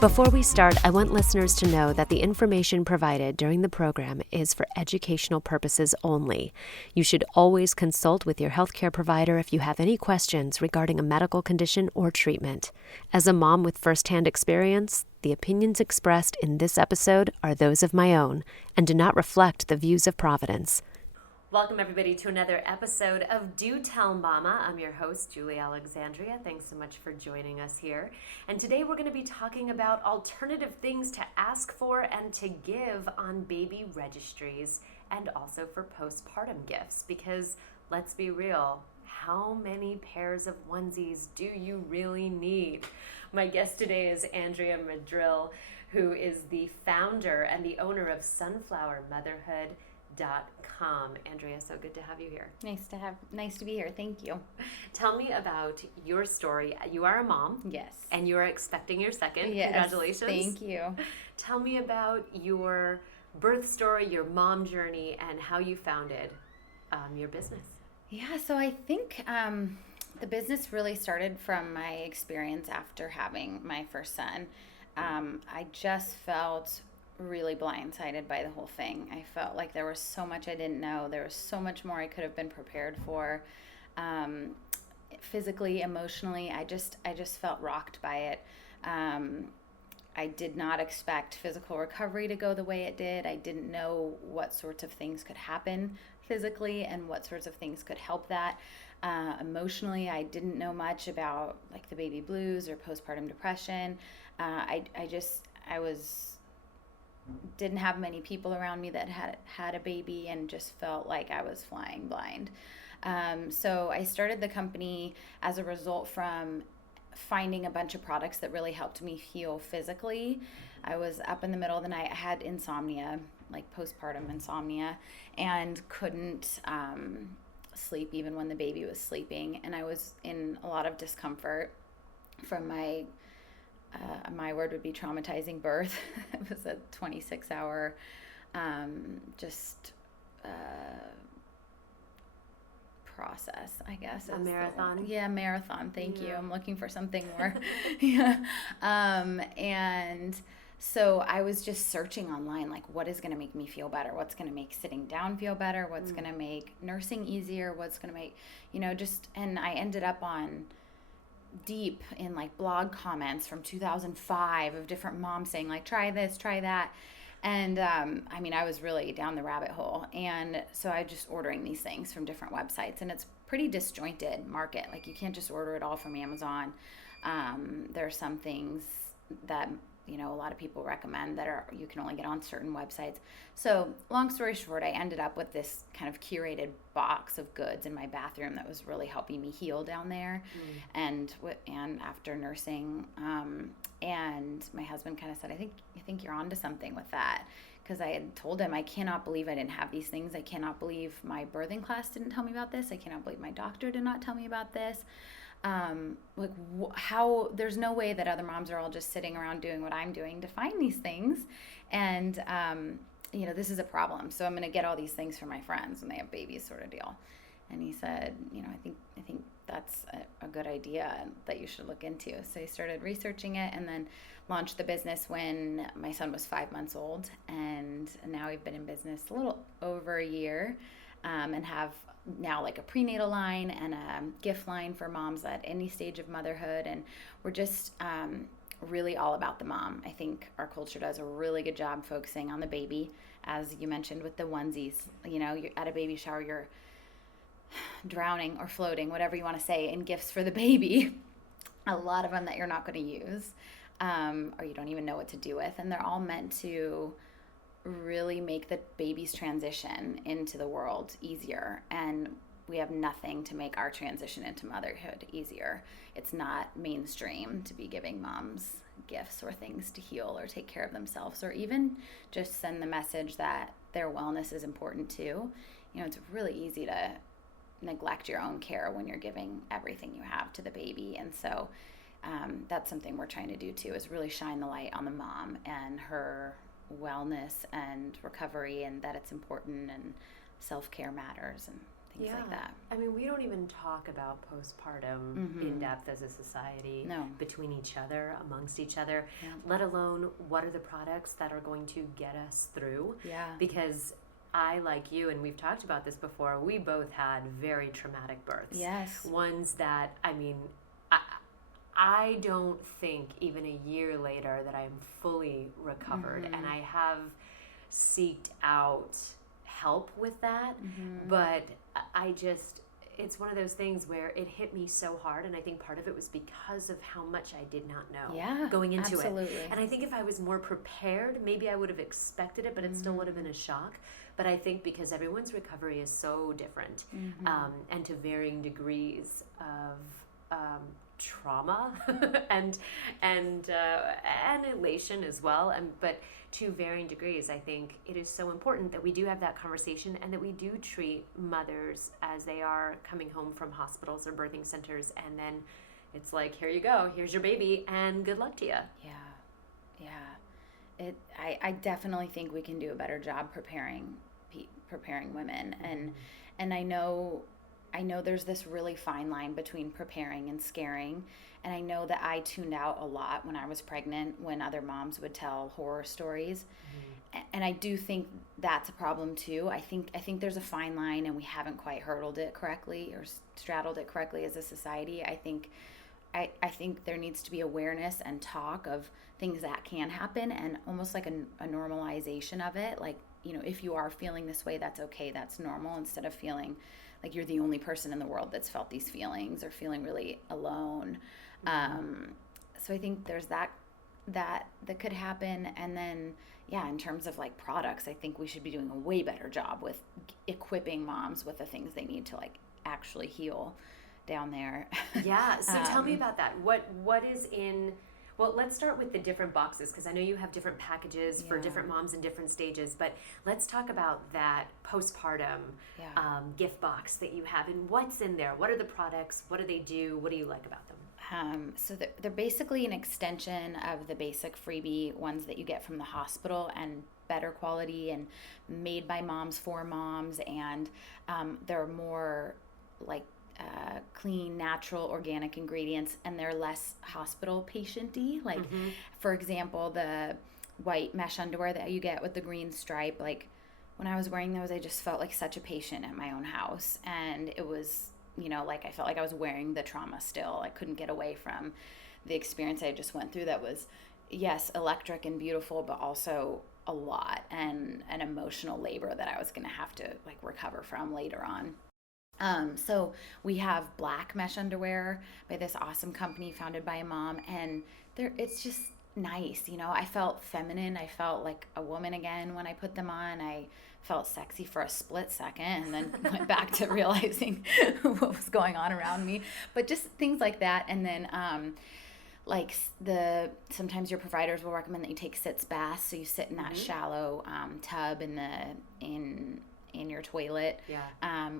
Before we start, I want listeners to know that the information provided during the program is for educational purposes only. You should always consult with your healthcare provider if you have any questions regarding a medical condition or treatment. As a mom with firsthand experience, the opinions expressed in this episode are those of my own and do not reflect the views of Providence. Welcome, everybody, to another episode of Do Tell Mama. I'm your host, Julie Alexandria. Thanks so much for joining us here. And today we're going to be talking about alternative things to ask for and to give on baby registries and also for postpartum gifts. Because let's be real, how many pairs of onesies do you really need? My guest today is Andrea Madrill, who is the founder and the owner of SunflowerMotherhood.com. Andrea, so good to have you here. Nice to be here. Thank you. Tell me about your story. You are a mom. Yes. And you are expecting your second. Yes. Congratulations. Thank you. Tell me about your birth story, your mom journey, and how you founded your business. Yeah, so I think the business really started from my experience after having my first son. I just felt really blindsided by the whole thing. I felt like there was so much I didn't know. There was so much more I could have been prepared for. Physically, emotionally, I just felt rocked by it. I did not expect physical recovery to go the way it did. I didn't know what sorts of things could happen physically and what sorts of things could help that. Emotionally, I didn't know much about like the baby blues or postpartum depression. Didn't have many people around me that had a baby and just felt like I was flying blind. So I started the company as a result from finding a bunch of products that really helped me heal physically. I was up in the middle of the night. I had insomnia, like postpartum insomnia, and couldn't sleep even when the baby was sleeping. And I was in a lot of discomfort from my word would be traumatizing birth. It was a 26-hour process, I guess. A marathon? Marathon. Thank you. I'm looking for something more. Yeah. And so I was just searching online, like, what is going to make me feel better? What's going to make sitting down feel better? What's going to make nursing easier? What's going to make, and I ended up on deep in like blog comments from 2005 of different moms saying like, try this, try that. And I was really down the rabbit hole. And so I just ordering these things from different websites, and it's pretty disjointed market. Like, you can't just order it all from Amazon. There are some things that a lot of people recommend that you can only get on certain websites. So long story short, I ended up with this kind of curated box of goods in my bathroom that was really helping me heal down there. And after nursing, and my husband kind of said, I think you're onto something with that. Because I had told him, I cannot believe I didn't have these things. I cannot believe my birthing class didn't tell me about this. I cannot believe my doctor did not tell me about this. How there's no way that other moms are all just sitting around doing what I'm doing to find these things. And, this is a problem. So I'm going to get all these things for my friends when they have babies, sort of deal. And he said, I think that's a good idea that you should look into. So he started researching it and then launched the business when my son was 5 months old. And now we've been in business a little over a year, and have now like a prenatal line and a gift line for moms at any stage of motherhood. And we're just really all about the mom. I think our culture does a really good job focusing on the baby. As you mentioned with the onesies, you're at a baby shower, you're drowning or floating, whatever you want to say, in gifts for the baby. A lot of them that you're not going to use, or you don't even know what to do with. And they're all meant to really make the baby's transition into the world easier. And we have nothing to make our transition into motherhood easier. It's not mainstream to be giving moms gifts or things to heal or take care of themselves, or even just send the message that their wellness is important too. It's really easy to neglect your own care when you're giving everything you have to the baby. And so that's something we're trying to do too, is really shine the light on the mom and her wellness and recovery, and that it's important and self-care matters. And things like that. I mean, we don't even talk about postpartum in depth as a society between each other, amongst each other, let alone what are the products that are going to get us through. Yeah. Because I, like you, and we've talked about this before, we both had very traumatic births. Yes. Ones that, I mean, I don't think even a year later that I'm fully recovered, and I have seeked out help with that, but I just, it's one of those things where it hit me so hard, and I think part of it was because of how much I did not know going into it. And I think if I was more prepared, maybe I would have expected it, but it still would have been a shock. But I think because everyone's recovery is so different, and to varying degrees of trauma and elation as well, but to varying degrees, I think it is so important that we do have that conversation and that we do treat mothers as they are coming home from hospitals or birthing centers, and then it's like, here you go, here's your baby, and good luck to you. I definitely think we can do a better job preparing women, and I know there's this really fine line between preparing and scaring. And I know that I tuned out a lot when I was pregnant, when other moms would tell horror stories. And I do think that's a problem too. I think there's a fine line, and we haven't quite hurdled it correctly or straddled it correctly as a society. I think there needs to be awareness and talk of things that can happen, and almost like a normalization of it. Like, you know, if you are feeling this way, that's okay, that's normal, instead of feeling like you're the only person in the world that's felt these feelings or feeling really alone. So I think there's that could happen. And then, in terms of like products, I think we should be doing a way better job with equipping moms with the things they need to like actually heal down there. Yeah. So tell me about that. What is in... Well, let's start with the different boxes, because I know you have different packages for different moms in different stages, but let's talk about that postpartum gift box that you have, and what's in there. What are the products? What do they do? What do you like about them? So they're basically an extension of the basic freebie ones that you get from the hospital, and better quality and made by moms for moms, and they're more like clean, natural, organic ingredients, and they're less hospital patient-y. Like, for example, the white mesh underwear that you get with the green stripe, like when I was wearing those, I just felt like such a patient at my own house. And it was, you know, like I felt like I was wearing the trauma still. I couldn't get away from the experience I just went through that was, yes, electric and beautiful, but also a lot, and an emotional labor that I was going to have to like recover from later on. So we have black mesh underwear by this awesome company founded by a mom, and it's just nice. You know, I felt feminine. I felt like a woman again when I put them on. I felt sexy for a split second, and then went back to realizing what was going on around me. But just things like that. And then, like sometimes your providers will recommend that you take Sitz Bath, so you sit in that shallow tub in your toilet.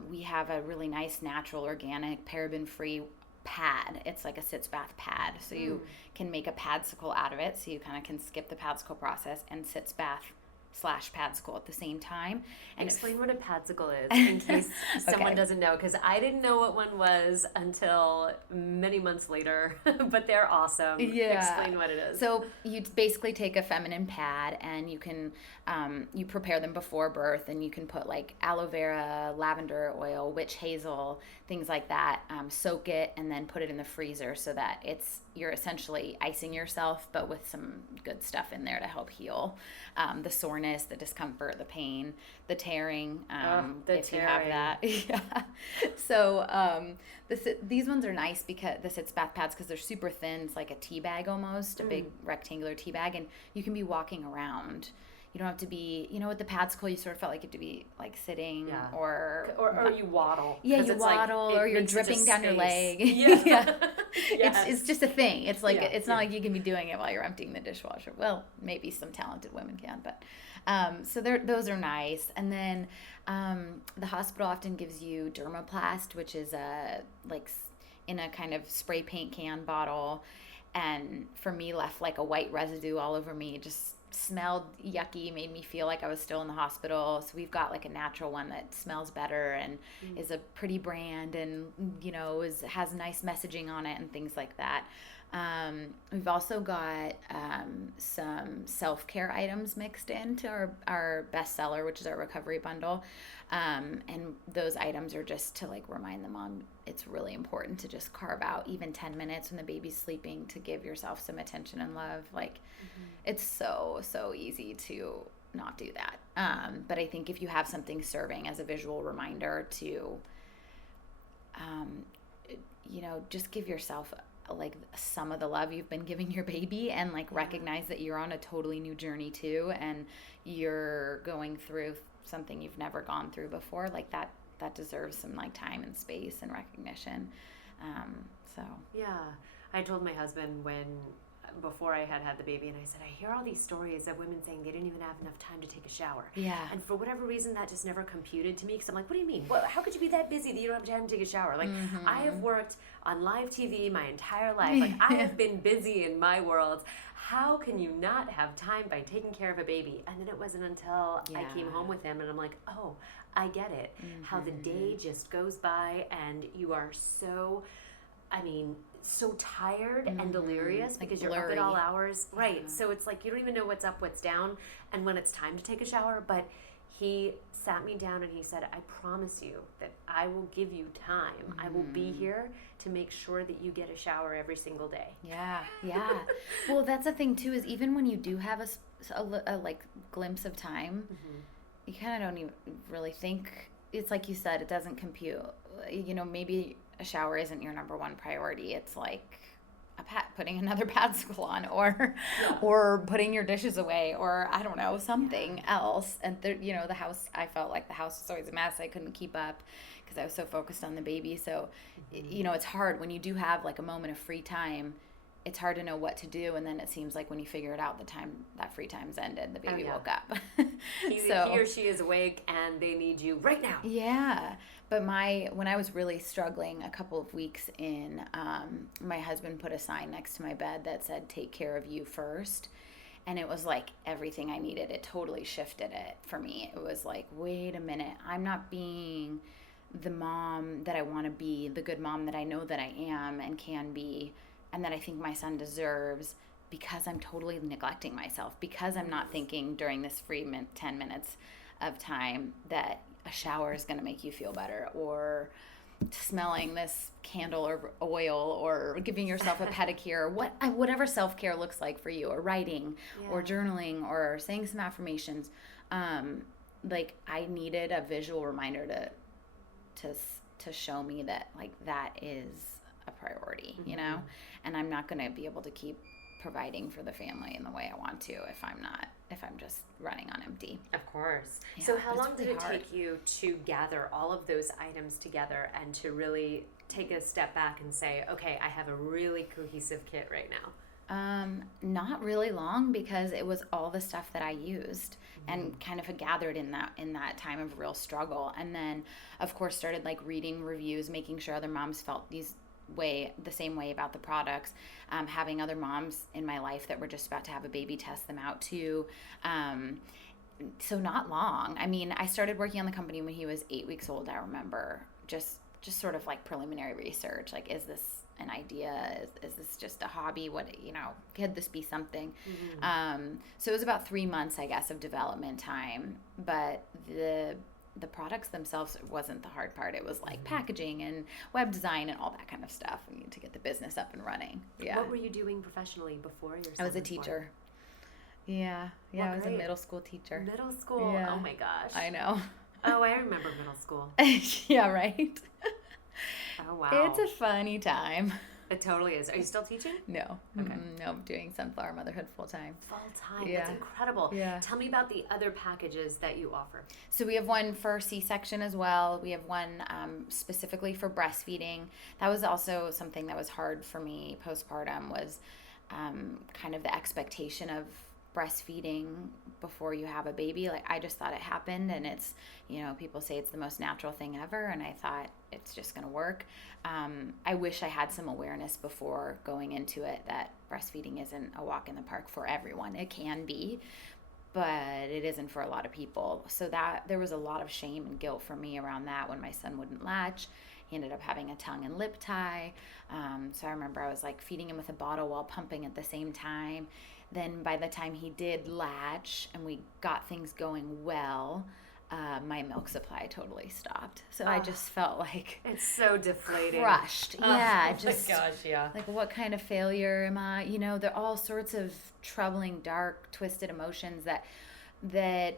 We have a really nice, natural, organic, paraben-free pad. It's like a Sitz Bath Pad, so you can make a padsicle out of it, so you kind of can skip the padsicle process and Sitz Bath / padsicle at the same time. And explain what a padsicle is in case someone doesn't know, because I didn't know what one was until many months later, but they're awesome. Explain what it is. So you basically take a feminine pad, and you can you prepare them before birth, and you can put like aloe vera, lavender oil, witch hazel, things like that, soak it, and then put it in the freezer, so that you're essentially icing yourself, but with some good stuff in there to help heal the soreness, the discomfort, the pain, the tearing, if you have that. So these ones are nice, because the Sitz Bath Pads, because they're super thin. It's like a tea bag almost, a big rectangular tea bag, and you can be walking around. You don't have to be, you know, with the padsicle, you sort of felt like you have to be like sitting or you waddle. Yeah, you waddle, or you're dripping down your leg. It's just a thing. It's like it's not like you can be doing it while you're emptying the dishwasher. Well, maybe some talented women can, but so those are nice. And then the hospital often gives you Dermaplast, which is like in a kind of spray paint can bottle, and for me left like a white residue all over me. Just smelled yucky, made me feel like I was still in the hospital. So we've got like a natural one that smells better and is a pretty brand and, you know, has nice messaging on it and things like that. We've also got some self-care items mixed into our bestseller, which is our recovery bundle. And those items are just to like remind the mom it's really important to just carve out even 10 minutes when the baby's sleeping to give yourself some attention and love. Like it's so easy to not do that. But I think if you have something serving as a visual reminder to, you know, just give yourself like some of the love you've been giving your baby and like recognize that you're on a totally new journey too, and you're going through something you've never gone through before, like that deserves some like time and space and recognition. So yeah, I told my husband before I had the baby, and I said, I hear all these stories of women saying they didn't even have enough time to take a shower. Yeah. And for whatever reason, that just never computed to me, because I'm like, what do you mean? How could you be that busy that you don't have time to take a shower? Like, I have worked on live TV my entire life. Like, I have been busy in my world. How can you not have time by taking care of a baby? And then it wasn't until I came home with him, and I'm like, oh, I get it. How the day just goes by, and you are so tired and delirious because you're up at all hours. Right. So it's like you don't even know what's up, what's down, and when it's time to take a shower. But he sat me down and he said, I promise you that I will give you time. I will be here to make sure that you get a shower every single day. Yeah. Well, that's the thing too, is even when you do have a like glimpse of time, you kind of don't even really think, it's like you said, it doesn't compute. You know, maybe a shower isn't your number one priority. It's like putting another pad school on, or putting your dishes away, or I don't know, something else. And you know, the house, I felt like the house was always a mess. I couldn't keep up because I was so focused on the baby. So, you know, it's hard when you do have like a moment of free time. It's hard to know what to do, and then it seems like when you figure it out, the time that free time's ended, the baby woke up. He or she is awake, and they need you right now. Yeah, but when I was really struggling a couple of weeks in, my husband put a sign next to my bed that said, "Take care of you first." And it was like everything I needed. It totally shifted it for me. It was like, wait a minute, I'm not being the mom that I want to be, the good mom that I know that I am and can be, and that I think my son deserves, because I'm totally neglecting myself, because I'm not thinking during this free 10 minutes of time that a shower is going to make you feel better, or smelling this candle or oil, or giving yourself a pedicure, whatever self-care looks like for you, or writing or journaling or saying some affirmations. Like I needed a visual reminder to show me that like that is a priority, you know, and I'm not going to be able to keep providing for the family in the way I want to if I'm just running on empty. Of course. Yeah, so how long really did it hard. take you to gather all of those items together and to really take a step back and say, okay, I have a really cohesive kit right now? Not really long, because it was all the stuff that I used and kind of had gathered in that time of real struggle. And then of course started like reading reviews, making sure other moms felt the same way about the products, having other moms in my life that were just about to have a baby test them out too. So not long. I mean, I started working on the company when he was 8 weeks old. I remember just sort of like preliminary research, like, is this an idea? Is this just a hobby? What, you know, could this be something? So it was about 3 months, I guess, of development time, but the products themselves wasn't the hard part. It was like packaging and web design and all that kind of stuff to get the business up and running. Yeah. What were you doing professionally before your son I was a was teacher. born? Yeah, Well, I was a great. middle school teacher. Middle school? Yeah. Oh my gosh. I know. Oh, I remember middle school. Yeah, right? Oh, wow. It's a funny time. It totally is. Are you still teaching? No. Okay. No, I'm doing Sunflower Motherhood full time. Full time. Yeah. That's incredible. Yeah. Tell me about the other packages that you offer. So we have one for C-section as well. We have one specifically for breastfeeding. That was also something that was hard for me postpartum, was kind of the expectation of breastfeeding before you have a baby. Like, I just thought it happened, and it's, people say it's the most natural thing ever, and I thought it's just going to work. I wish I had some awareness before going into it that breastfeeding isn't a walk in the park for everyone. It can be, but it isn't for a lot of people. So that there was a lot of shame and guilt for me around that when my son wouldn't latch. He ended up having a tongue and lip tie. So I remember I was like feeding him with a bottle while pumping at the same time. Then by the time he did latch and we got things going well, my milk supply totally stopped. So I just felt like it's so deflating, crushed. Yeah, oh my gosh, yeah. Like, what kind of failure am I? There are all sorts of troubling, dark, twisted emotions that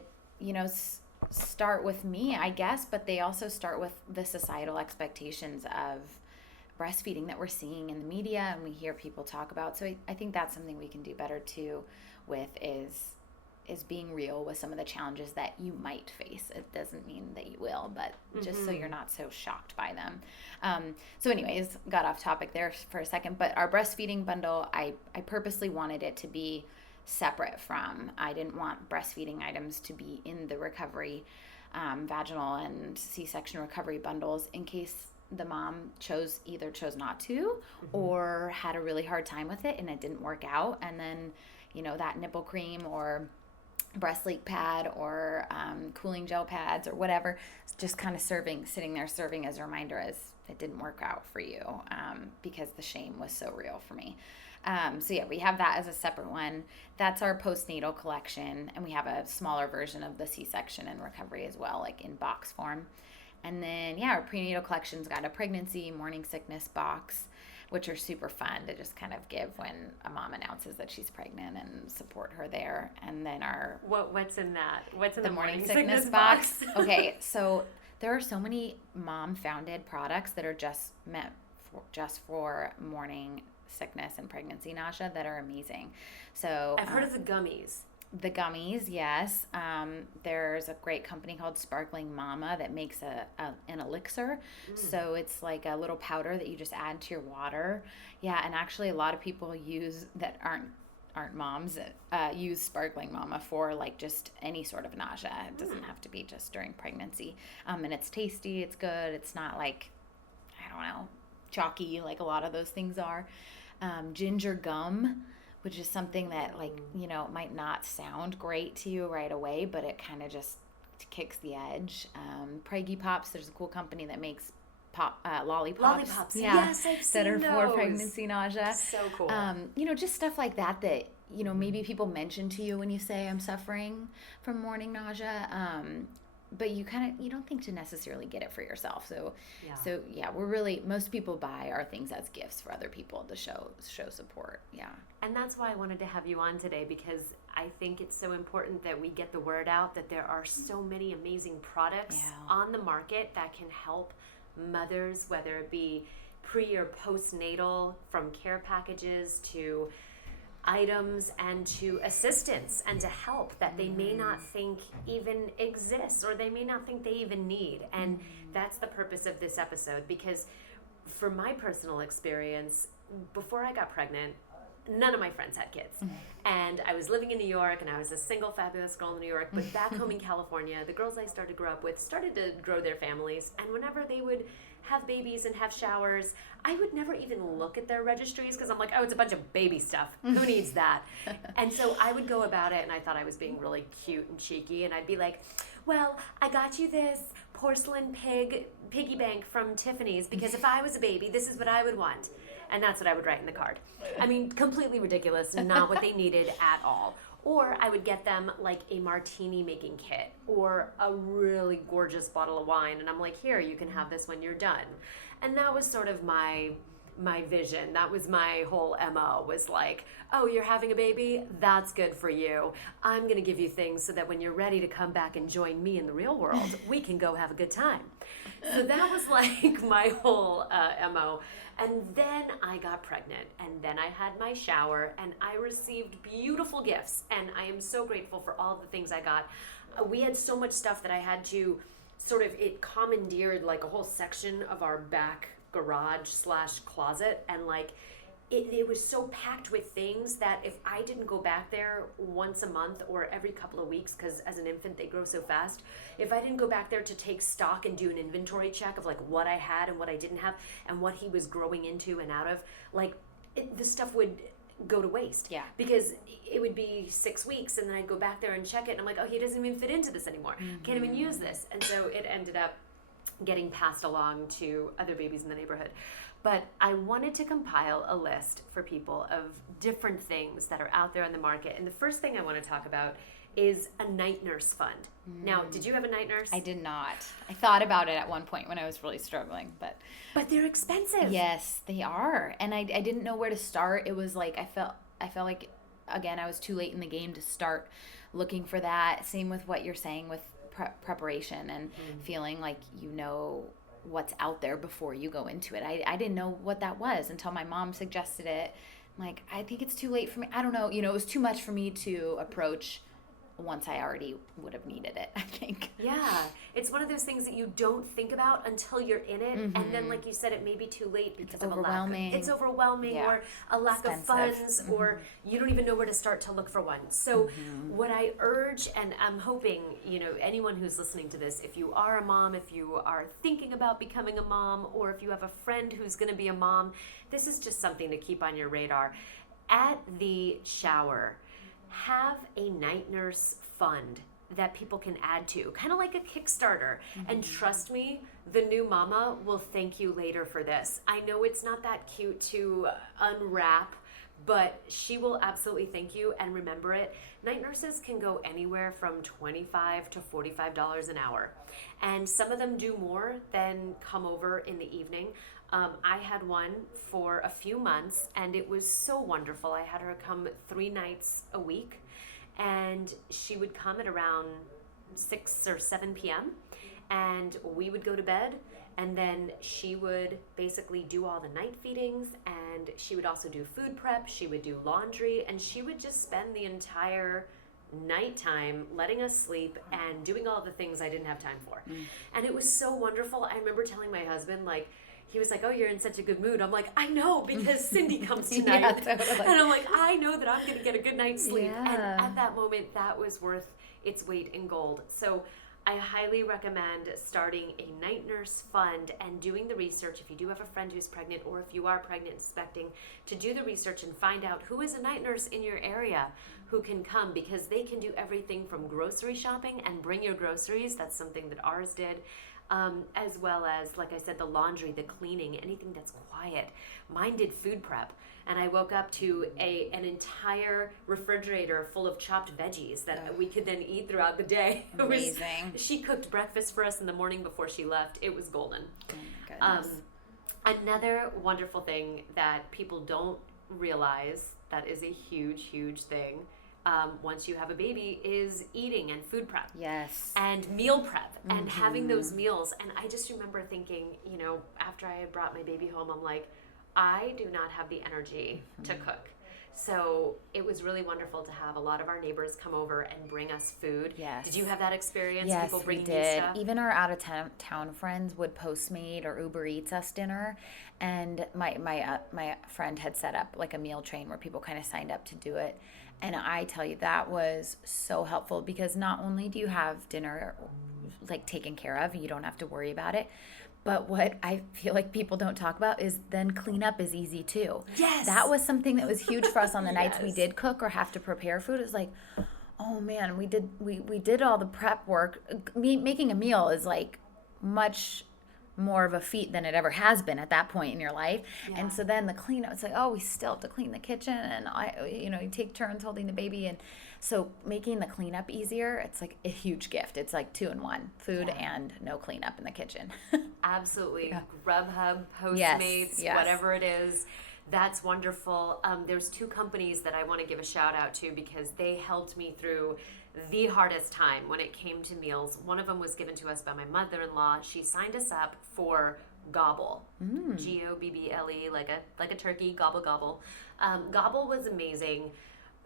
start with me, I guess, but they also start with the societal expectations of breastfeeding that we're seeing in the media and we hear people talk about. So I think that's something we can do better too with is being real with some of the challenges that you might face. It doesn't mean that you will, but just so you're not so shocked by them. So anyways, got off topic there for a second, but our breastfeeding bundle, I purposely wanted it to be separate from, I didn't want breastfeeding items to be in the recovery, vaginal and C-section recovery bundles in case the mom chose not to or had a really hard time with it and it didn't work out. And then, that nipple cream or breast leak pad or cooling gel pads or whatever, just kind of sitting there serving as a reminder as it didn't work out for you, because the shame was so real for me. So yeah, we have that as a separate one. That's our postnatal collection, and we have a smaller version of the C-section and recovery as well, like in box form. And then, our prenatal collection's got a pregnancy, morning sickness box, which are super fun to just kind of give when a mom announces that she's pregnant and support her there. And then what's in that? What's in the morning sickness box? Okay, so there are so many mom-founded products that are just meant for morning sickness and pregnancy nausea that are amazing. So I've heard of the gummies. The gummies, yes. There's a great company called Sparkling Mama that makes an elixir. So it's like a little powder that you just add to your water. Yeah, and actually a lot of people that aren't moms use Sparkling Mama for like just any sort of nausea. It doesn't have to be just during pregnancy. And it's tasty, it's good. It's not like, I don't know, chalky like a lot of those things are. Ginger gum, which is something that might not sound great to you right away, but it kind of just kicks the edge. Preggy Pops, there's a cool company that makes lollipops. Yeah, yes, I've seen that are those. for pregnancy nausea. So cool. Just stuff like that maybe people mention to you when you say I'm suffering from morning nausea. But you don't think to necessarily get it for yourself. So most people buy our things as gifts for other people to show support. Yeah. And that's why I wanted to have you on today, because I think it's so important that we get the word out that there are so many amazing products on the market that can help mothers, whether it be pre or postnatal, from care packages to items and to assistance and to help that they may not think even exists or they may not think they even need. And that's the purpose of this episode, because for my personal experience, before I got pregnant, none of my friends had kids. And I was living in New York, and I was a single fabulous girl in New York. But back home in California, the girls I started to grow up with started to grow their families. And whenever they would have babies and have showers, I would never even look at their registries because I'm like, oh, it's a bunch of baby stuff. Who needs that? And so I would go about it, and I thought I was being really cute and cheeky. And I'd be like, well, I got you this porcelain piggy bank from Tiffany's because if I was a baby, this is what I would want. And that's what I would write in the card. I mean, completely ridiculous, not what they needed at all. Or I would get them like a martini making kit or a really gorgeous bottle of wine. And I'm like, here, you can have this when you're done. And that was sort of my vision. That was my whole MO, was like, oh, you're having a baby? That's good for you. I'm going to give you things so that when you're ready to come back and join me in the real world, we can go have a good time. So that was like my whole MO. And then I got pregnant, and then I had my shower, and I received beautiful gifts, and I am so grateful for all the things I got. We had so much stuff that I had to it commandeered like a whole section of our back garage / closet, and like it was so packed with things that if I didn't go back there once a month or every couple of weeks, because as an infant they grow so fast, if I didn't go back there to take stock and do an inventory check of like what I had and what I didn't have and what he was growing into and out of, like the stuff would go to waste. Yeah. Because it would be 6 weeks and then I'd go back there and check it and I'm like, oh, he doesn't even fit into this anymore. Can't even use this. And so it ended up getting passed along to other babies in the neighborhood. But I wanted to compile a list for people of different things that are out there on the market. And the first thing I want to talk about is a night nurse fund. Now, did you have a night nurse? I did not. I thought about it at one point when I was really struggling, but they're expensive. Yes, they are. And I didn't know where to start. It was like I felt like, again, I was too late in the game to start looking for that. Same with what you're saying with preparation and feeling like you know what's out there before you go into it. I didn't know what that was until my mom suggested it. I'm like, I think it's too late for me. I don't know. You know, it was too much for me to approach once I already would have needed it, I think. Yeah. It's one of those things that you don't think about until you're in it. And then, like you said, it may be too late because of overwhelming. It's overwhelming or a lack of funds or you don't even know where to start to look for one. So what I urge, and I'm hoping, you know, anyone who's listening to this, if you are a mom, if you are thinking about becoming a mom, or if you have a friend who's going to be a mom, this is just something to keep on your radar. At the shower, have a night nurse fund that people can add to, kind of like a Kickstarter. And trust me, the new mama will thank you later for this. I know it's not that cute to unwrap, but she will absolutely thank you. And remember it, night nurses can go anywhere from $25 to $45 an hour. And some of them do more than come over in the evening. I had one for a few months and it was so wonderful. I had her come 3 nights a week and she would come at around 6 or 7 p.m. and we would go to bed and then she would basically do all the night feedings and she would also do food prep, she would do laundry, and she would just spend the entire nighttime letting us sleep and doing all the things I didn't have time for. And it was so wonderful. I remember telling my husband, like, he was like, oh, you're in such a good mood. I'm like, I know, because Cindy comes tonight. Yeah, totally. And I'm like, I know that I'm going to get a good night's sleep. Yeah. And at that moment, that was worth its weight in gold. So I highly recommend starting a night nurse fund and doing the research. If you do have a friend who's pregnant, or if you are pregnant expecting, to do the research and find out who is a night nurse in your area who can come, because they can do everything from grocery shopping and bring your groceries. That's something that ours did. As well as, like I said, the laundry, the cleaning, anything that's quiet. Mine did food prep, and I woke up to an entire refrigerator full of chopped veggies that we could then eat throughout the day. Amazing. She cooked breakfast for us in the morning before she left. It was golden. Oh my goodness. Another wonderful thing that people don't realize that is a huge, huge thing once you have a baby is eating and food prep. Yes. And meal prep and having those meals. And I just remember thinking, you know, after I had brought my baby home, I'm like, I do not have the energy to cook. So it was really wonderful to have a lot of our neighbors come over and bring us food. Yes. Did you have that experience? Yes, People we bringing you did. stuff? Even our out-of-town friends would Postmate or Uber Eats us dinner. And my friend had set up like a meal train where people kind of signed up to do it. And I tell you, that was so helpful, because not only do you have dinner like taken care of, you don't have to worry about it, but what I feel like people don't talk about is then cleanup is easy too. Yes. That was something that was huge for us on the nights we did cook or have to prepare food. It was like, oh man, we did all the prep work. Making a meal is like much more of a feat than it ever has been at that point in your life. Yeah. And so then the cleanup, it's like, oh, we still have to clean the kitchen, and you take turns holding the baby. And so making the cleanup easier, it's like a huge gift. It's like 2-in-1, food and no cleanup in the kitchen. Absolutely. Yeah. Grubhub, Postmates, yes. Whatever it is. That's wonderful. There's 2 companies that I want to give a shout out to because they helped me through the hardest time when it came to meals. One of them was given to us by my mother-in-law. She signed us up for Gobble, Gobble, like a turkey, gobble gobble. Gobble was amazing,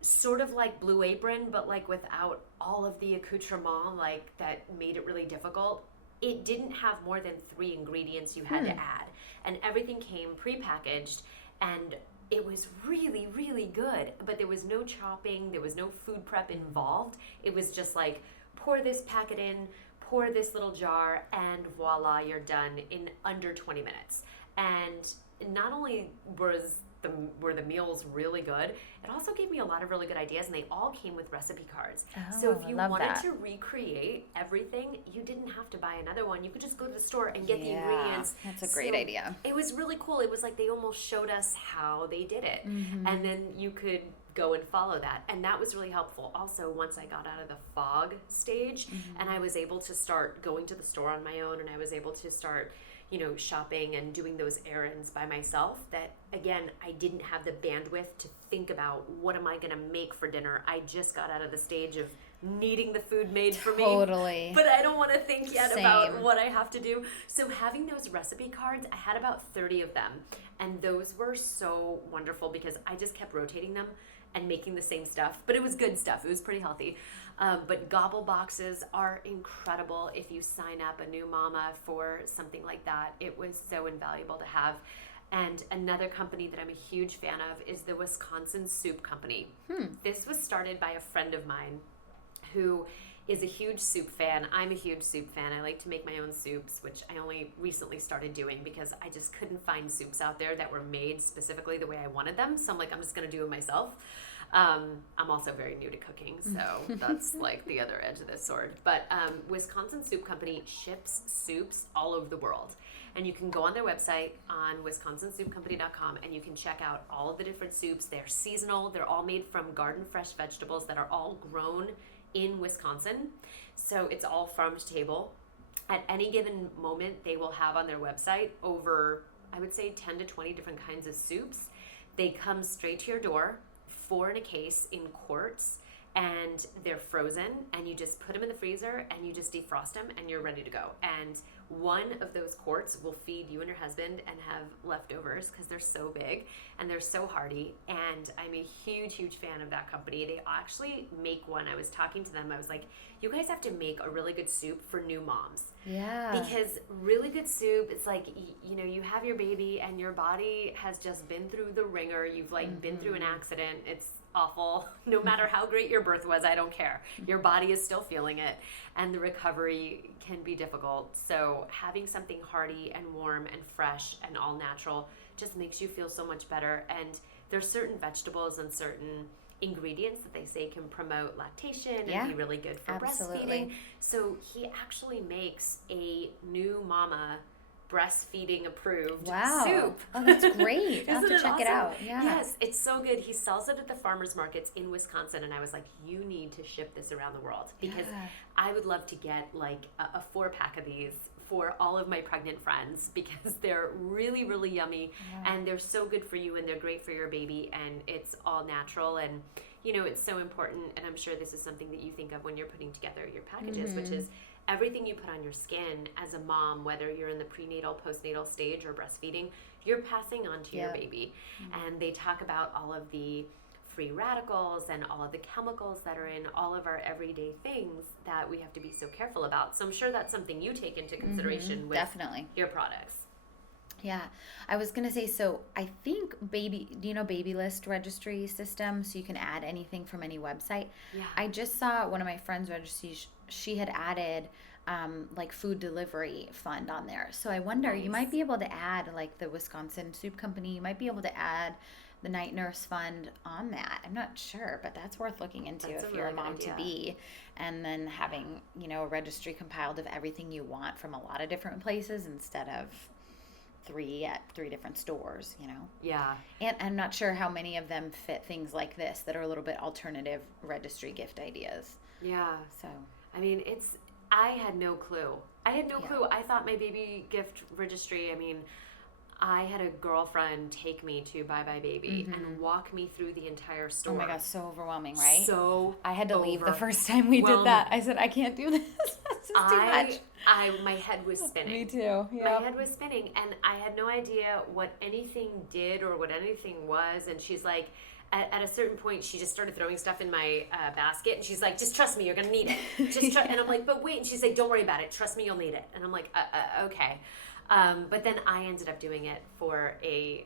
sort of like Blue Apron, but like without all of the accoutrement like that made it really difficult. It didn't have more than 3 ingredients you had to add, and everything came prepackaged. And it was really, really good. But there was no chopping, there was no food prep involved. It was just like, pour this packet in, pour this little jar, and voila, you're done in under 20 minutes. And not only were the meals really good, it also gave me a lot of really good ideas, and they all came with recipe cards. So if you wanted to recreate everything, you didn't have to buy another one. You could just go to the store and get the ingredients. That's a great idea. It was really cool. It was like they almost showed us how they did it. And then you could go and follow that. And that was really helpful. Also, once I got out of the fog stage and I was able to start going to the store on my own, and I was able to start shopping and doing those errands by myself, that again, I didn't have the bandwidth to think about what am I going to make for dinner. I just got out of the stage of needing the food made for me. Totally. But I don't want to think yet about what I have to do. So having those recipe cards, I had about 30 of them. And those were so wonderful because I just kept rotating them and making the same stuff. But it was good stuff. It was pretty healthy. But gobble boxes are incredible if you sign up a new mama for something like that. It was so invaluable to have. And another company that I'm a huge fan of is the Wisconsin Soup Company. This was started by a friend of mine who is a huge soup fan. I'm a huge soup fan. I like to make my own soups, which I only recently started doing because I just couldn't find soups out there that were made specifically the way I wanted them. So I'm like, I'm just going to do it myself. I'm also very new to cooking, so that's like the other edge of this sword. But Wisconsin Soup Company ships soups all over the world. And you can go on their website on wisconsinsoupcompany.com and you can check out all of the different soups. They're seasonal. They're all made from garden fresh vegetables that are all grown in Wisconsin. So it's all farm to table. At any given moment, they will have on their website over, I would say, 10 to 20 different kinds of soups. They come straight to your door, 4 in a case in quarts, and they're frozen, and you just put them in the freezer and you just defrost them and you're ready to go. And one of those quarts will feed you and your husband and have leftovers because they're so big and they're so hearty. And I'm a huge, huge fan of that company. They actually make one. I was talking to them. I was like, you guys have to make a really good soup for new moms. Yeah. Because really good soup, it's like, you have your baby and your body has just been through the ringer. You've been through an accident. It's awful. No matter how great your birth was, I don't care. Your body is still feeling it, and the recovery can be difficult. So having something hearty and warm and fresh and all natural just makes you feel so much better. And there's certain vegetables and certain ingredients that they say can promote lactation and be really good for breastfeeding. So he actually makes a new mama breastfeeding approved soup. Oh, that's great. I'll have to check awesome? it out. Yeah. Yes, it's so good. He sells it at the farmers markets in Wisconsin, and I was like, you need to ship this around the world because I would love to get like a 4-pack of these for all of my pregnant friends because they're really, really yummy and they're so good for you and they're great for your baby, and it's all natural. And it's so important, and I'm sure this is something that you think of when you're putting together your packages, which is everything you put on your skin as a mom, whether you're in the prenatal, postnatal stage or breastfeeding, you're passing on to your baby. And they talk about all of the free radicals and all of the chemicals that are in all of our everyday things that we have to be so careful about. So I'm sure that's something you take into consideration with your products. Yeah, I was going to say, so I think do you know Baby List registry system? So you can add anything from any website. Yeah. I just saw one of my friends' registries, she had added like food delivery fund on there. So I wonder, you might be able to add like the Wisconsin Soup Company, you might be able to add the Night Nurse Fund on that. I'm not sure, but that's worth looking into if you're a mom to be, and then having, a registry compiled of everything you want from a lot of different places instead of 3 at 3 different stores, Yeah. And I'm not sure how many of them fit things like this that are a little bit alternative registry gift ideas. Yeah. So, I mean, I had no clue. Clue. I thought my baby gift registry, I had a girlfriend take me to Bye Bye Baby and walk me through the entire store. Oh my gosh, so overwhelming, right? So I had to leave the first time we did that. I said, I can't do this. This is too much. My head was spinning. Me too. Yeah. My head was spinning, and I had no idea what anything did or what anything was. And she's like, at a certain point, she just started throwing stuff in my basket, and she's like, just trust me, you're going to need it. And I'm like, but wait. And she's like, don't worry about it. Trust me, you'll need it. And I'm like, okay. But then I ended up doing it for a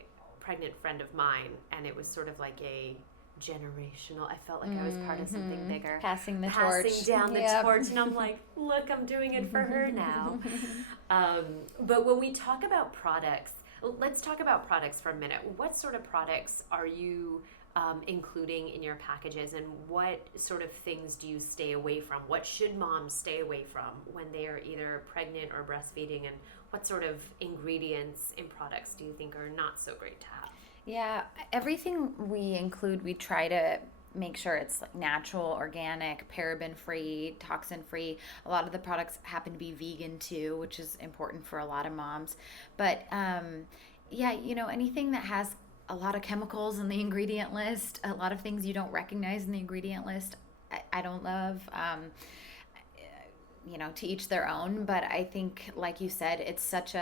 pregnant friend of mine, and it was sort of like a generational, I felt like I was part of something bigger. Passing torch. Passing down the torch, and I'm like, look, I'm doing it for her now. But when we talk about products, let's talk about products for a minute. What sort of products are you including in your packages, and what sort of things do you stay away from? What should moms stay away from when they are either pregnant or breastfeeding, and what sort of ingredients in products do you think are not so great to have? Yeah, everything we include, we try to make sure it's like natural, organic, paraben-free, toxin-free. A lot of the products happen to be vegan too, which is important for a lot of moms. But yeah, anything that has a lot of chemicals in the ingredient list, a lot of things you don't recognize in the ingredient list, I don't love. To each their own. But I think, like you said, it's such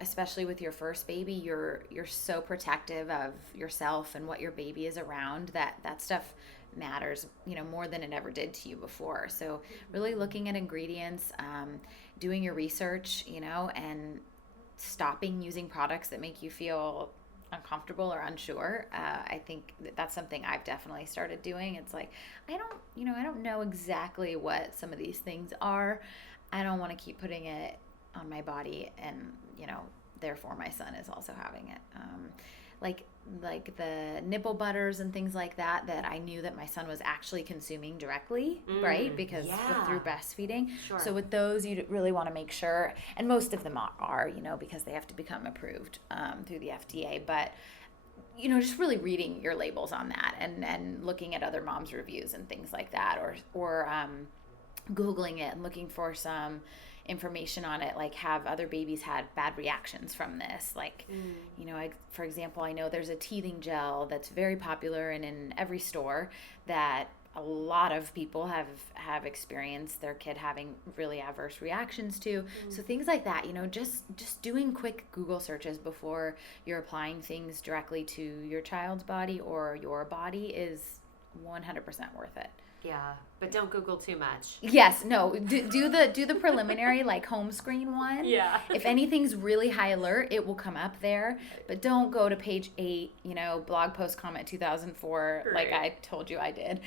especially with your first baby, you're so protective of yourself and what your baby is around, that stuff matters, more than it ever did to you before. So really looking at ingredients, doing your research, and stopping using products that make you feel uncomfortable or unsure. I think that's something I've definitely started doing. It's like, I don't know exactly what some of these things are. I don't want to keep putting it on my body, and therefore my son is also having it. Like the nipple butters and things like that I knew that my son was actually consuming directly, right? Because through breastfeeding. Sure. So with those, you really want to make sure, and most of them are, because they have to become approved through the FDA. But just really reading your labels on that, and looking at other moms' reviews and things like that, or Googling it and looking for some information on it, like, have other babies had bad reactions from this? Like, for example, I know there's a teething gel that's very popular and in every store that a lot of people have experienced their kid having really adverse reactions to. So things like that, just doing quick Google searches before you're applying things directly to your child's body or your body is 100% worth it. Yeah, but don't Google too much. Yes, no. Do the preliminary, like, home screen one. Yeah. If anything's really high alert, it will come up there. But don't go to page 8, blog post comment 2004, Great. Like I told you I did.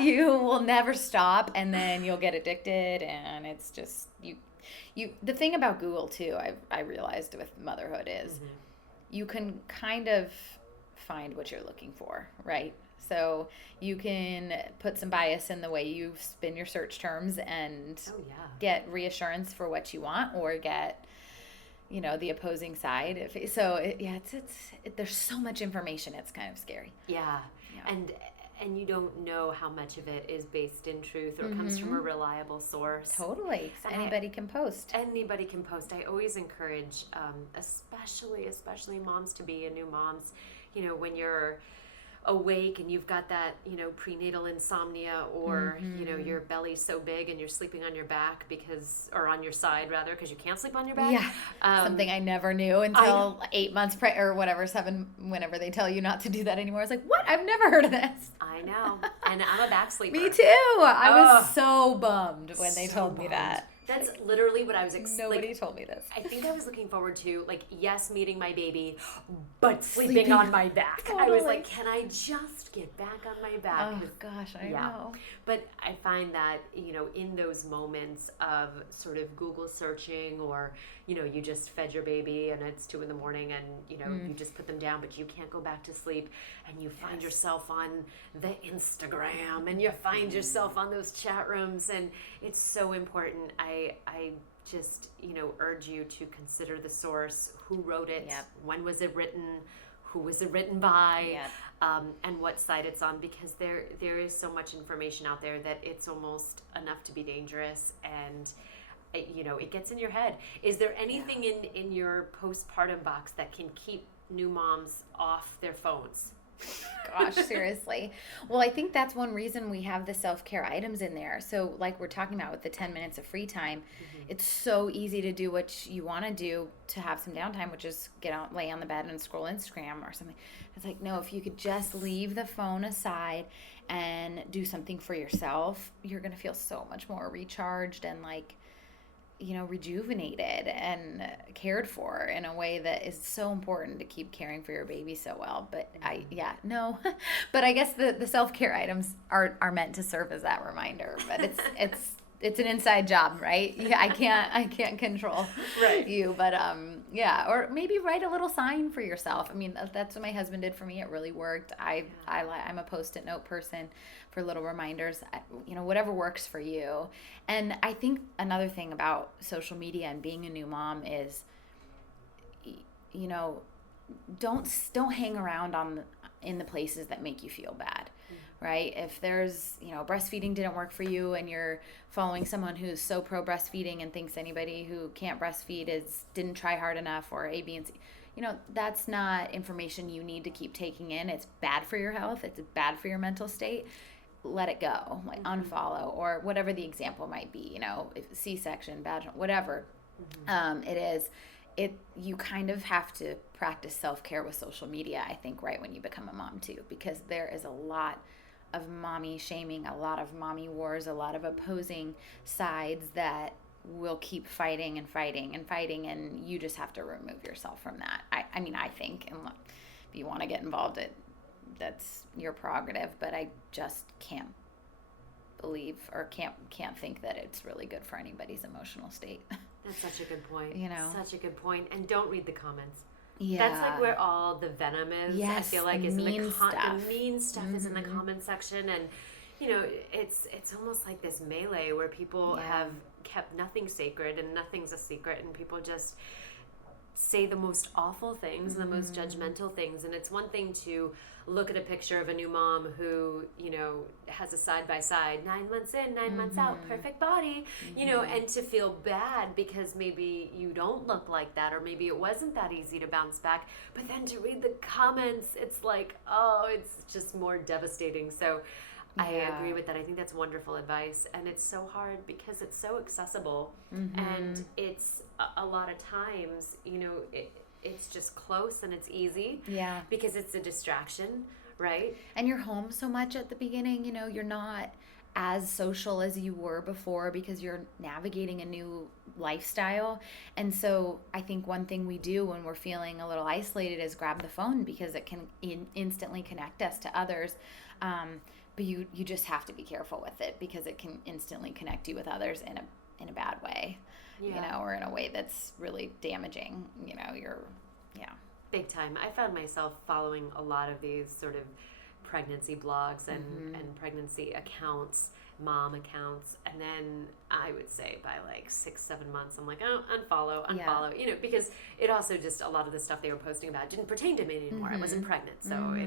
You will never stop, and then you'll get addicted, and it's just you. The thing about Google too, I realized with motherhood is you can kind of find what you're looking for, right? So you can put some bias in the way you spin your search terms and get reassurance for what you want, or get, the opposing side. There's so much information. It's kind of scary. Yeah. And you don't know how much of it is based in truth or comes from a reliable source. Totally. Anybody can post. Anybody can post. I always encourage, especially moms to be, and new moms, when you're awake and you've got that prenatal insomnia, or your belly's so big and you're sleeping on your back or on your side rather, because you can't sleep on your back. Something I never knew until 8 months or whatever, 7, whenever they tell you not to do that anymore. I was like, what? I've never heard of this. I know. And I'm a back sleeper. Me too. I was so bummed when they told me that. That's literally what I was Nobody told me this. I think I was looking forward to, meeting my baby, but sleeping on my back. Totally. I was like, can I just get back on my back? Oh, gosh, I know. But I find that, in those moments of sort of Google searching, or, you just fed your baby and it's 2 a.m. and, you just put them down, but you can't go back to sleep, and you find yourself on the Instagram, and you find yourself on those chat rooms, and it's so important. I just, urge you to consider the source, who wrote it, when was it written, who was it written by, and what site it's on, because there is so much information out there that it's almost enough to be dangerous, and it gets in your head. Is there anything in your postpartum box that can keep new moms off their phones? Gosh, seriously. Well, I think that's one reason we have the self-care items in there. So like we're talking about with the 10 minutes of free time, it's so easy to do what you want to do to have some downtime, which is lay on the bed and scroll Instagram or something. It's like, no, if you could just leave the phone aside and do something for yourself, you're going to feel so much more recharged and rejuvenated and cared for in a way that is so important to keep caring for your baby so well. But but I guess the self-care items are meant to serve as that reminder, but it's an inside job, right? Yeah, I can't control you, but or maybe write a little sign for yourself. I mean, that's what my husband did for me. It really worked. I'm a Post-it note person for little reminders. Whatever works for you. And I think another thing about social media and being a new mom is, don't hang around in the places that make you feel bad. Right? If there's, breastfeeding didn't work for you and you're following someone who's so pro breastfeeding and thinks anybody who can't breastfeed didn't try hard enough, or A, B, and C, that's not information you need to keep taking in. It's bad for your health. It's bad for your mental state. Let it go, like unfollow, or whatever the example might be, if C-section, vaginal, whatever it is. You kind of have to practice self-care with social media, I think, right when you become a mom too, because there is a lot of mommy shaming, a lot of mommy wars, a lot of opposing sides that will keep fighting and fighting and fighting, and you just have to remove yourself from that. I think, and look, if you want to get involved, that's your prerogative, but I just can't believe or can't think that it's really good for anybody's emotional state. That's such a good point. Such a good point. And don't read the comments. Yeah. That's like where all the venom is. Yes, I feel like the is mean stuff. The mean stuff is in the comment section, and it's almost like this melee where people have kept nothing sacred and nothing's a secret, and people just say the most awful things and the most judgmental things. And it's one thing to look at a picture of a new mom who, has a side-by-side, 9 months in, 9 months out, perfect body, and to feel bad because maybe you don't look like that, or maybe it wasn't that easy to bounce back. But then to read the comments, it's like, it's just more devastating. So I agree with that. I think that's wonderful advice. And it's so hard because it's so accessible. And it's a lot of times, it's just close and it's easy. Yeah. Because it's a distraction, right? And you're home so much at the beginning, you're not as social as you were before because you're navigating a new lifestyle. And so I think one thing we do when we're feeling a little isolated is grab the phone because it can instantly connect us to others. But you just have to be careful with it because it can instantly connect you with others in a bad way, or in a way that's really damaging. Big time. I found myself following a lot of these sort of pregnancy blogs and pregnancy accounts, mom accounts, and then I would say by like 6-7 months, I'm like, unfollow, because it also just a lot of the stuff they were posting about didn't pertain to me anymore. I wasn't pregnant, so I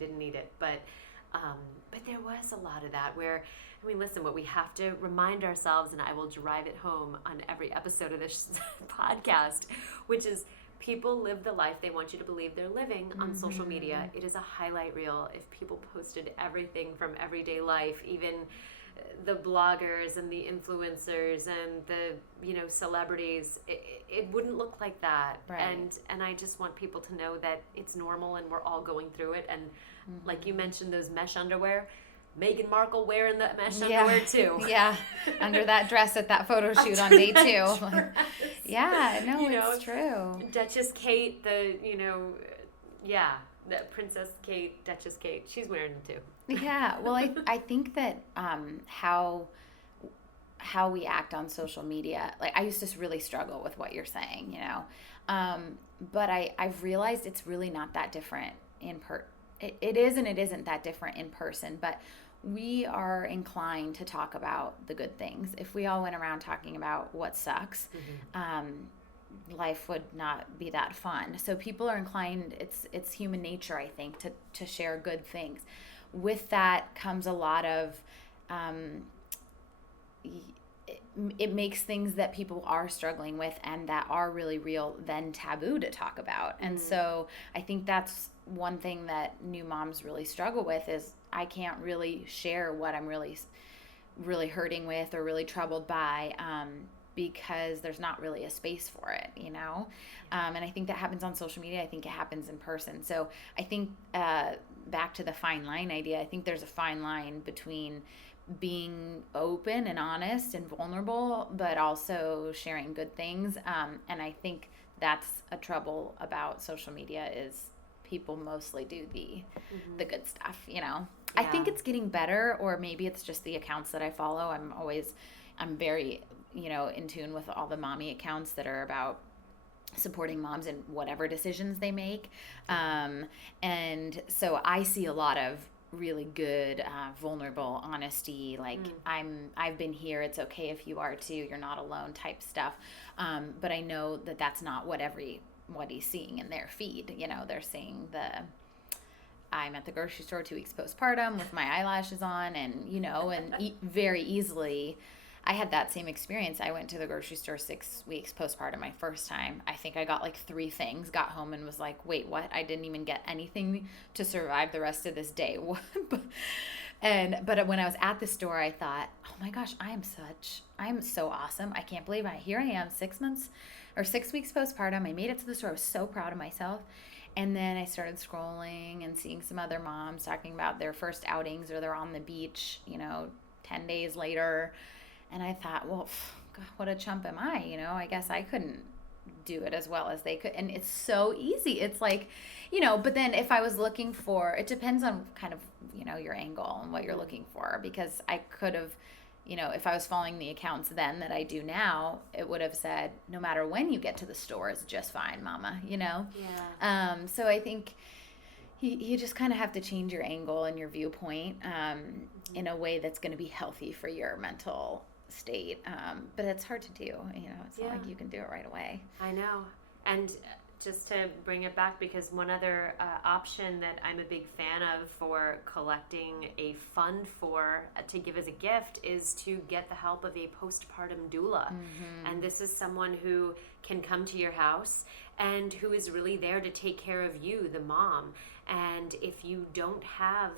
didn't need it, but there was a lot of that where, listen, what we have to remind ourselves, and I will drive it home on every episode of this podcast, which is people live the life they want you to believe they're living on social media. It is a highlight reel. If people posted everything from everyday life, even the bloggers and the influencers and the celebrities, it wouldn't look like that. Right. And I just want people to know that it's normal and we're all going through it. And like you mentioned, those mesh underwear, Meghan Markle wearing the mesh underwear too. Yeah, under that dress at that photo shoot on day 2. It's true. Duchess Kate, the Princess Kate, Duchess Kate, she's wearing them too. Yeah, well, I think that how we act on social media, like I used to really struggle with what you're saying, but I've realized it's really not that different it is and it isn't that different in person, but we are inclined to talk about the good things. If we all went around talking about what sucks, life would not be that fun. So people are inclined, it's human nature, I think, to share good things. With that comes a lot of, it makes things that people are struggling with and that are really real then taboo to talk about. And so I think that's one thing that new moms really struggle with is I can't really share what I'm really, really hurting with or really troubled by because there's not really a space for it, and I think that happens on social media. I think it happens in person. So I think back to the fine line idea, I think there's a fine line between being open and honest and vulnerable, but also sharing good things. And I think that's a trouble about social media is people mostly do the good stuff, you know. I think it's getting better, or maybe it's just the accounts that I follow. I'm very, you know, in tune with all the mommy accounts that are about supporting moms in whatever decisions they make. And so I see a lot of really good, vulnerable honesty, like I've been here, it's okay if you are too, you're not alone type stuff. But I know that that's not what everybody's seeing in their feed. You know, they're seeing I'm at the grocery store 2 weeks postpartum with my eyelashes on, and, you know, and very easily I had that same experience. I went to the grocery store 6 weeks postpartum my first time. I think I got like 3 things, got home and was like, wait, what? I didn't even get anything to survive the rest of this day. But when I was at the store, I thought, oh my gosh, I am so awesome. I can't believe here I am 6 weeks postpartum. I made it to the store. I was so proud of myself. And then I started scrolling and seeing some other moms talking about their first outings, or they're on the beach, you know, 10 days later. And I thought, well, God, what a chump am I? You know, I guess I couldn't do it as well as they could. And it's so easy. It's like, you know, but then if I was looking for, it depends on kind of, you know, your angle and what you're looking for, because I could have, you know, if I was following the accounts then that I do now, it would have said, no matter when you get to the store, it's just fine, mama, you know? Yeah. So I think you just kind of have to change your angle and your viewpoint in a way that's going to be healthy for your mental state. But it's hard to do, you know, it's not like you can do it right away. I know. And just to bring it back, because one other option that I'm a big fan of for collecting a fund for to give as a gift is to get the help of a postpartum doula. And this is someone who can come to your house and who is really there to take care of you, the mom. And if you don't have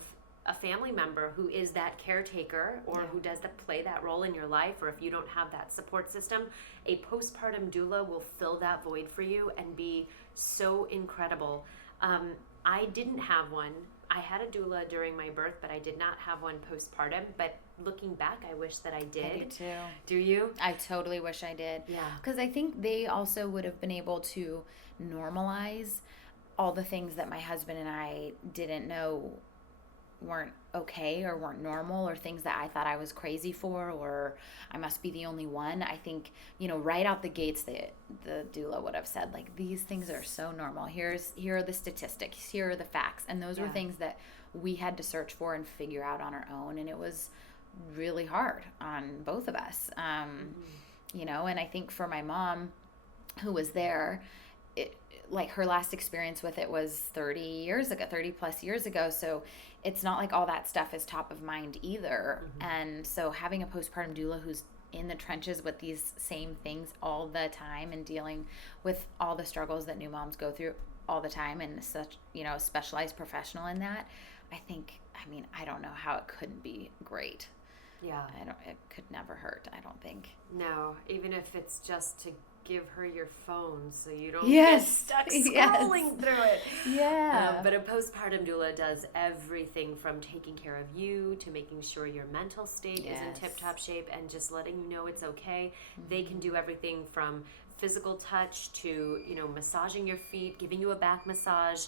a family member who is that caretaker, or who does play that role in your life, or if you don't have that support system, a postpartum doula will fill that void for you and be so incredible. I didn't have one. I had a doula during my birth, but I did not have one postpartum. But looking back, I wish that I did. I do too. Do you? I totally wish I did. Yeah. Because I think they also would have been able to normalize all the things that my husband and I didn't know weren't okay or weren't normal, or things that I thought I was crazy for, or I must be the only one. I think, you know, right out the gates, the doula would have said, like, these things are so normal. Here are the statistics. Here are the facts. And those were things that we had to search for and figure out on our own. And it was really hard on both of us. You know, and I think for my mom, who was there, like her last experience with it was 30 plus years ago. So it's not like all that stuff is top of mind either. And so having a postpartum doula who's in the trenches with these same things all the time and dealing with all the struggles that new moms go through all the time, and such, you know, a specialized professional in that, I don't know how it couldn't be great. Yeah. It could never hurt, I don't think. No, even if it's just to give her your phone so you don't get stuck scrolling through it. Yeah. But a postpartum doula does everything from taking care of you to making sure your mental state is in tip-top shape and just letting you know it's okay. They can do everything from physical touch to, you know, massaging your feet, giving you a back massage,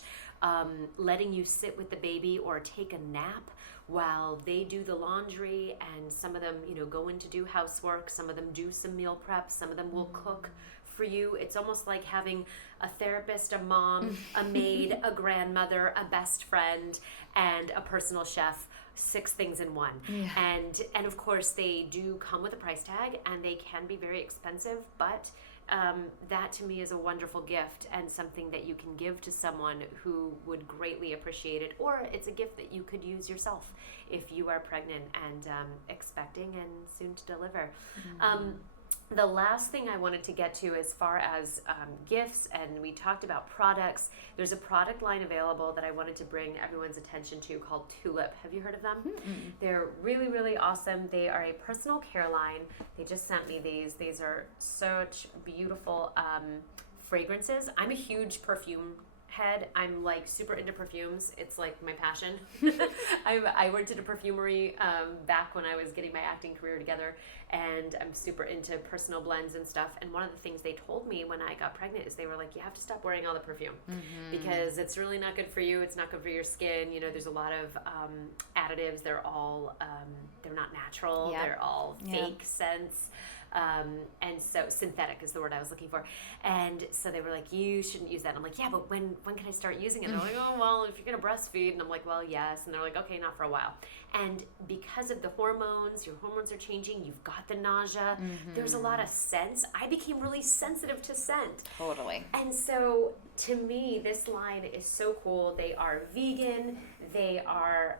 letting you sit with the baby or take a nap while they do the laundry. And some of them, you know, go in to do housework. Some of them do some meal prep. Some of them will cook for you. It's almost like having a therapist, a mom, a maid, a grandmother, a best friend, and a personal chef. 6 things in one. And of course they do come with a price tag, and they can be very expensive, but that to me is a wonderful gift and something that you can give to someone who would greatly appreciate it. Or it's a gift that you could use yourself if you are pregnant and expecting and soon to deliver. The last thing I wanted to get to as far as gifts, and we talked about products, there's a product line available that I wanted to bring everyone's attention to called Tulip. Have you heard of them? They're really, really awesome. They are a personal care line. They just sent me these. These are such beautiful fragrances. I'm a huge perfume head. I'm like super into perfumes. It's like my passion. I worked at a perfumery back when I was getting my acting career together, and I'm super into personal blends and stuff. And one of the things they told me when I got pregnant is they were like, you have to stop wearing all the perfume because it's really not good for you. It's not good for your skin. You know, there's a lot of additives. They're all, they're not natural. Yep. They're all fake scents. And so synthetic is the word I was looking for. And so they were like, you shouldn't use that. And I'm like, yeah, but when can I start using it? And they're like, oh, well, if you're going to breastfeed. And I'm like, well, yes. And they're like, okay, not for a while. And because of the hormones, your hormones are changing. You've got the nausea. There's a lot of scents. I became really sensitive to scent. Totally. And so to me, this line is so cool. They are vegan. They are,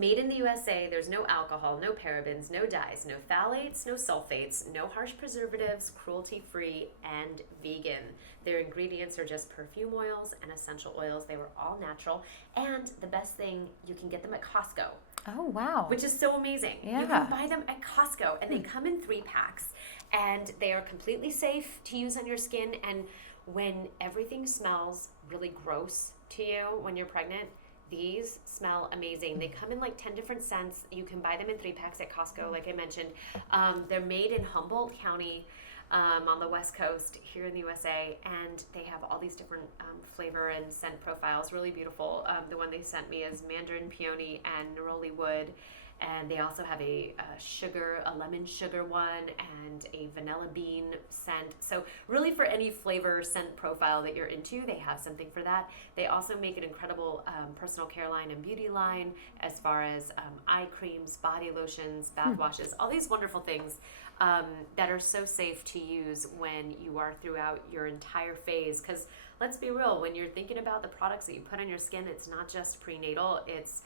made in the USA. There's no alcohol, no parabens, no dyes, no phthalates, no sulfates, no harsh preservatives, cruelty-free, and vegan. Their ingredients are just perfume oils and essential oils. They were all natural. And the best thing, you can get them at Costco. Oh, wow. Which is so amazing. Yeah. You can buy them at Costco, and they come in 3 packs. And they are completely safe to use on your skin. And when everything smells really gross to you when you're pregnant, these smell amazing. They come in like 10 different scents. You can buy them in 3 packs at Costco, like I mentioned. They're made in Humboldt County on the West Coast here in the USA, and they have all these different flavor and scent profiles. Really beautiful. The one they sent me is Mandarin Peony and Neroli Wood. And they also have a lemon sugar one, and a vanilla bean scent. So really for any flavor scent profile that you're into, they have something for that. They also make an incredible personal care line and beauty line as far as eye creams, body lotions, bath washes, all these wonderful things that are so safe to use when you are throughout your entire phase. Because let's be real, when you're thinking about the products that you put on your skin, it's not just prenatal, it's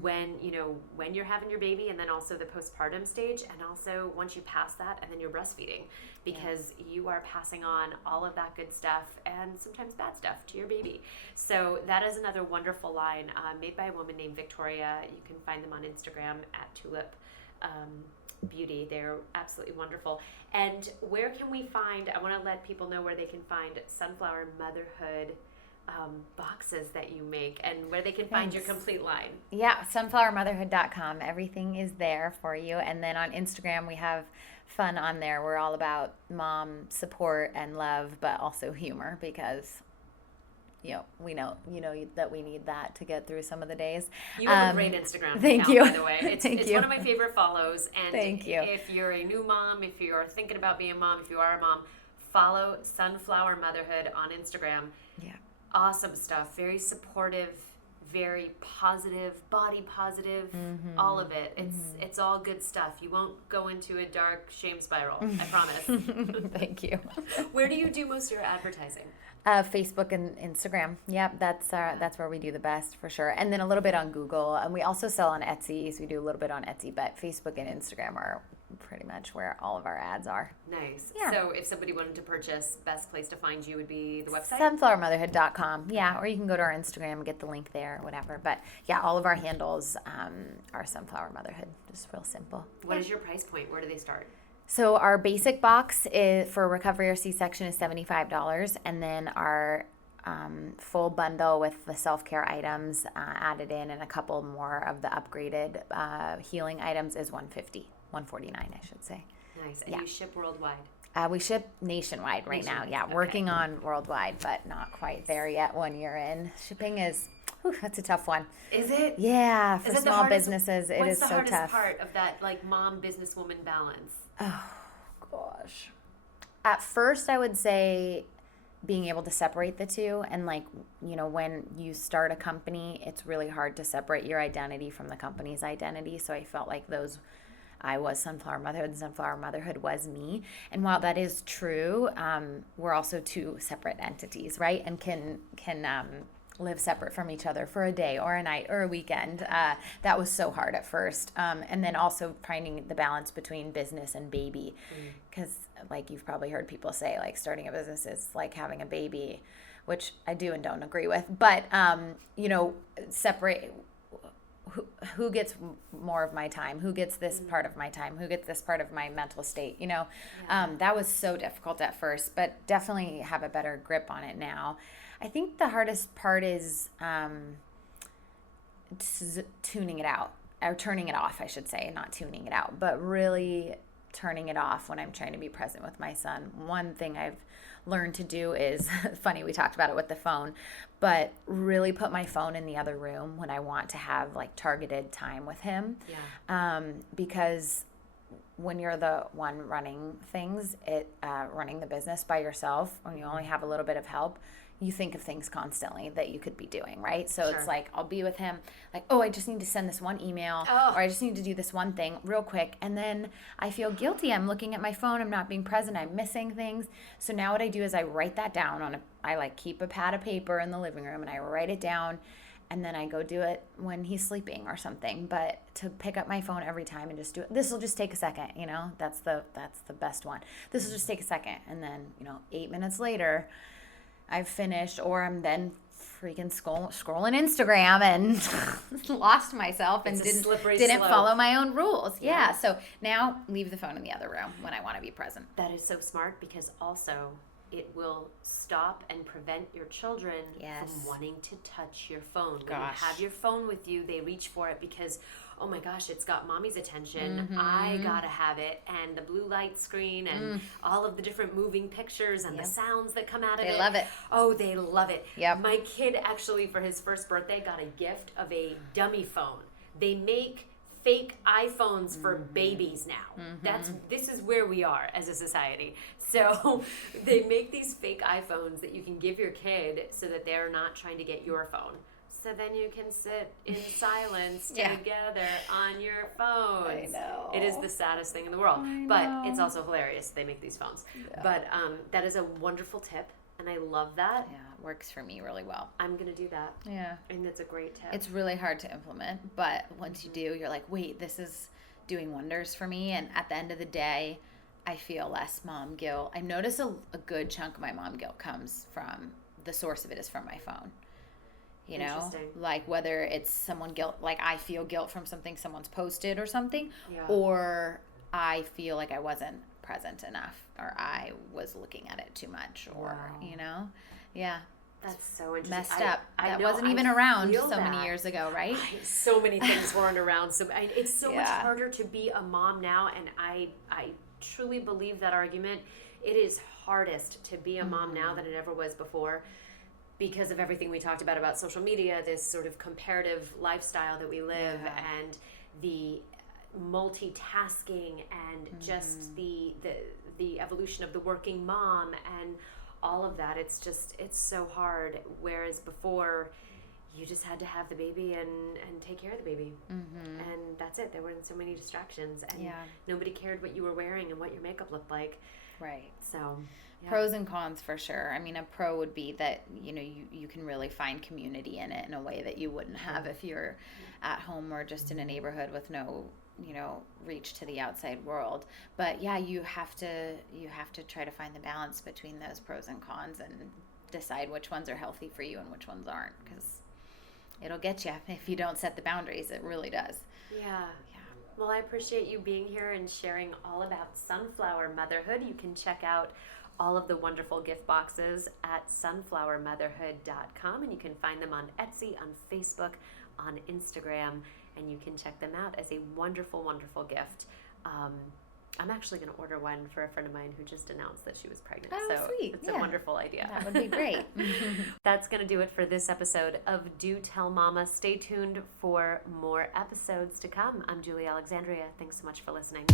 when you're having your baby, and then also the postpartum stage, and also once you pass that, and then you're breastfeeding, because you are passing on all of that good stuff and sometimes bad stuff to your baby. So that is another wonderful line made by a woman named Victoria. You can find them on Instagram at Tulip Beauty. They're absolutely wonderful. And where can we find, I want to let people know where they can find Sunflower Motherhood boxes that you make, and where they can find your complete line. Yeah, sunflowermotherhood.com. Everything is there for you. And then on Instagram, we have fun on there. We're all about mom support and love, but also humor, because we know that we need that to get through some of the days. You have a great Instagram thank account, you. By the way. It's one of my favorite follows. And thank you. If you're a new mom, if you're thinking about being a mom, if you are a mom, follow Sunflower Motherhood on Instagram. Yeah. Awesome stuff. Very supportive, very positive, body positive, all of it. It's all good stuff. You won't go into a dark shame spiral, I promise. Thank you. Where do you do most of your advertising? Facebook and Instagram. Yep, that's where we do the best for sure. And then a little bit on Google. And we also sell on Etsy, so we do a little bit on Etsy, but Facebook and Instagram are pretty much where all of our ads are. Nice. Yeah. So if somebody wanted to purchase, best place to find you would be the website? Sunflowermotherhood.com. Yeah, or you can go to our Instagram and get the link there or whatever. But yeah, all of our handles are Sunflower Motherhood. Just real simple. What is your price point? Where do they start? So our basic box for recovery or C-section is $75, and then our full bundle with the self-care items added in, and a couple more of the upgraded healing items is $149, I should say. Nice. And you ship worldwide? We ship nationwide right now. Yeah, okay. Working on worldwide, but not quite there yet 1 year in. Shipping is, that's a tough one. Is it? Yeah, for small businesses, it is so tough. What's the hardest part of that, like, mom businesswoman balance? Oh, gosh. At first, I would say being able to separate the two. And, like, when you start a company, it's really hard to separate your identity from the company's identity. So I felt like I was Sunflower Motherhood, and Sunflower Motherhood was me. And while that is true, we're also 2 separate entities, right? And can live separate from each other for a day or a night or a weekend. That was so hard at first. And then also finding the balance between business and baby. Because like you've probably heard people say, like, starting a business is like having a baby, which I do and don't agree with. But, separate who gets more of my time, who gets this part of my time, who gets this part of my mental state, you know. That was so difficult at first, but definitely have a better grip on it now. I think the hardest part is tuning it out, or turning it off, I should say, not tuning it out, but really turning it off when I'm trying to be present with my son. One thing I've learned to do is, funny, we talked about it with the phone, but really put my phone in the other room when I want to have like targeted time with him. Because when you're the one running things, running the business by yourself, when you only have a little bit of help, you think of things constantly that you could be doing, right? So It's like, I'll be with him, like, oh, I just need to send this one email, or I just need to do this one thing real quick. And then I feel guilty. I'm looking at my phone. I'm not being present. I'm missing things. So now what I do is I write that down I like keep a pad of paper in the living room and I write it down. And then I go do it when he's sleeping or something. But to pick up my phone every time and just do it, this will just take a second, you know, that's the best one. This will just take a second. And then, 8 minutes later, I've finished, or I'm then freaking scrolling Instagram and lost myself and didn't follow my own rules. Yeah. So now leave the phone in the other room when I want to be present. That is so smart, because also it will stop and prevent your children from wanting to touch your phone. When you have your phone with you, they reach for it because, oh my gosh, it's got mommy's attention. I gotta have it. And the blue light screen and all of the different moving pictures and the sounds that come out of it. They love it. Oh, they love it. Yep. My kid actually, for his first birthday, got a gift of a dummy phone. They make fake iPhones for babies now. This is where we are as a society. So they make these fake iPhones that you can give your kid so that they're not trying to get your phone. So then you can sit in silence together on your phones. I know. It is the saddest thing in the world. But it's also hilarious they make these phones. Yeah. But that is a wonderful tip, and I love that. Yeah, it works for me really well. I'm going to do that. Yeah. And it's a great tip. It's really hard to implement, but once you do, you're like, wait, this is doing wonders for me. And at the end of the day, I feel less mom guilt. I notice a good chunk of my mom guilt comes from, the source of it is from my phone. You know, like whether it's someone guilt, like I feel guilt from something someone's posted or something, or I feel like I wasn't present enough, or I was looking at it too much, or, That's so interesting. Messed up. That wasn't even around so many years ago, right? So many things weren't around. So it's so much harder to be a mom now, and I truly believe that argument. It is hardest to be a mom now than it ever was before, because of everything we talked about social media, this sort of comparative lifestyle that we live, and the multitasking, and just the evolution of the working mom, and all of that. It's so hard. Whereas before, you just had to have the baby and take care of the baby. And that's it. There weren't so many distractions, and nobody cared what you were wearing and what your makeup looked like. Right. So pros and cons for sure. I mean, a pro would be that, you can really find community in it in a way that you wouldn't have if you're at home or just in a neighborhood with no, reach to the outside world. But you have to try to find the balance between those pros and cons and decide which ones are healthy for you and which ones aren't, because it'll get you if you don't set the boundaries. It really does. Yeah. Well, I appreciate you being here and sharing all about sunflower motherhood. You can check out all of the wonderful gift boxes at sunflowermotherhood.com, and you can find them on Etsy, on Facebook, on Instagram, and you can check them out as a wonderful, wonderful gift. I'm actually going to order one for a friend of mine who just announced that she was pregnant. Oh, so sweet. It's a wonderful idea. That would be great. That's going to do it for this episode of Do Tell Mama. Stay tuned for more episodes to come. I'm Julie Alexandria. Thanks so much for listening.